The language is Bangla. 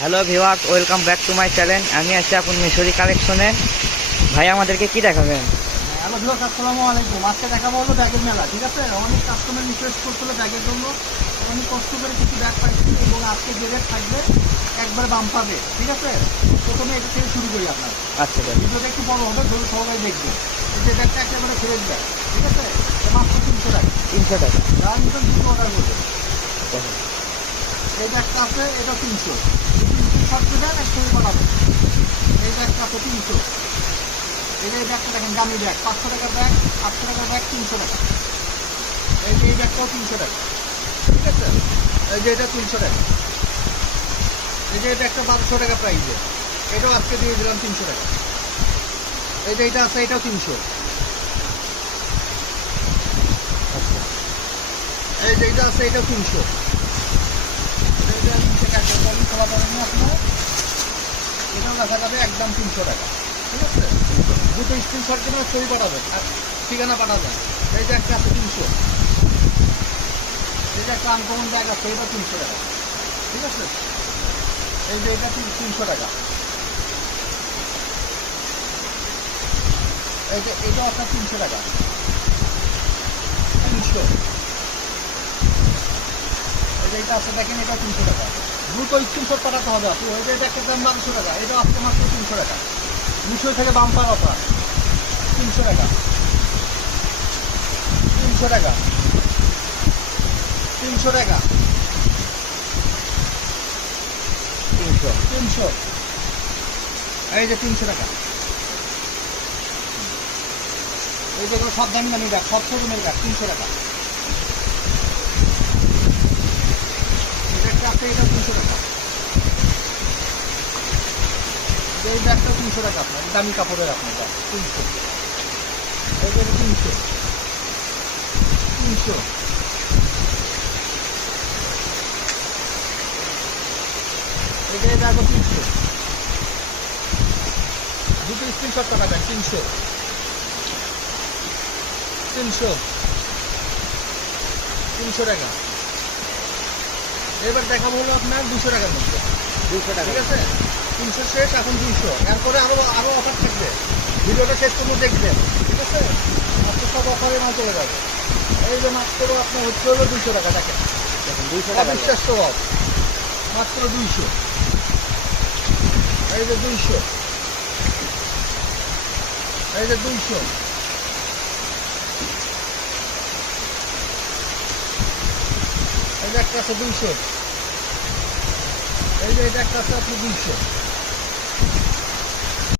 Hello viewers welcome back to my channel আমি আছি আপন মিশরি কালেকশনে ভাই আমাদেরকে কি দেখাবেন? হ্যালো ভিউয়ার্স আসসালামু আলাইকুম। আজকে দেখাবো হলো ব্যাগের মেলা ঠিক আছে? অনেক কাস্টমার রিকোয়েস্ট করছিল ব্যাগের জন্য। অনেক কষ্ট করে কিছু ব্যাগ পাইছি এবং আজকে যে রেট থাকবে একবার বাম পাবে ঠিক আছে? প্রথমে এটা থেকে শুরু করি আপনার। আচ্ছা ভিডিওটা একটু বড় হবে ধরুন সবাই দেখবে। যে ব্যাগটা একেবারে ফ্রেশ ব্যাগ ঠিক আছে? মাত্র তিনশো টাকা। তিনশো টাকা। নিতেন তিনশো অর্ডার করবে। দেখেন। এই ব্যাগটা আছে, এটা তিনশো। তিনশো সাতশো ব্যাগ একসঙ্গে পাঠাবে এই ব্যাগটা আছে তিনশো। এই যে এই ব্যাগটা দেখেন, দামি ব্যাগ, পাঁচশো টাকার ব্যাগ, আটশো টাকার ব্যাগ, তিনশো টাকা। এই যে এই ব্যাগটাও তিনশো টাকা। ঠিক আছে? এই যে এটা তিনশো টাকা। এই যে এই ব্যাগটা বারোশো টাকা প্রাইসে এটাও আজকে দিয়ে দিলাম তিনশো টাকা। এই যে এটা আছে, এটাও তিনশো। এই যে এটা আছে, এটাও তিনশো। তাহলে খোলা পাবেন এটাও দেখা যাবে একদম তিনশো টাকা। ঠিক আছে? দুটো স্ক্রিনশট কিনে ছবি পাঠাবেন। আর ঠিকানা পাঠাবেন। এই যে একটা আছে তিনশো। এই যে একটা আনকমন ব্যাগ আছে, এটা তিনশো টাকা। ঠিক আছে? এই যে এটা তিনশো টাকা। এই যে এটাও আপনার তিনশো টাকা। তিনশো। এই যে এটা আছে, দেখেন এটা তিনশো টাকা। দ্রুত স্ক্রিনশট পাঠাতে হবে আপু। এই যে এটা একটা দাম বারোশো টাকা, এটা আজকে মাত্র তিনশো টাকা। দুশো থেকে বাম্পার অফার, তিনশো টাকা। তিনশো টাকা। তিনশো টাকা। তিনশো তিনশো। এই যে তিনশো টাকা। এই যেগুলো সব দামি দামি সব শোরুমের ব্যাগ তিনশো টাকা। এটা এটা তিনশো টাকা এই ব্যাগটা তিনশো টাকা আপনার দামি কাপড়ের আপনার ব্যাগ তিনশো এটা তিনশো তিনশো যে ব্যাগও তিনশো দুটো স্ক্রিনশট পাঠাবেন তিনশো। তিনশো। তিনশো টাকা। এবার দেখাবো হলো আপনার দুশো টাকার মধ্যে। দুশো টাকা ঠিক আছে? তিনশো শেষ এখন দুইশো। এরপরে আরও আরও অফার থাকবে। ভিডিওটা শেষ পর্যন্ত দেখবেন। ঠিক আছে? আজকে সব অফারে মাল চলে যাবে। এই যে মাত্র আপনার হচ্ছে হলো দুইশো টাকা দেখেন। দেখেন দুশো টাকা অবিশ্বাস্য অফ মাত্র দুইশো। এই যে দুইশো। এই যে দুইশো। এই একটা আছে দুইশো। এই যে এটা একটা আছে আপনি দুইশো।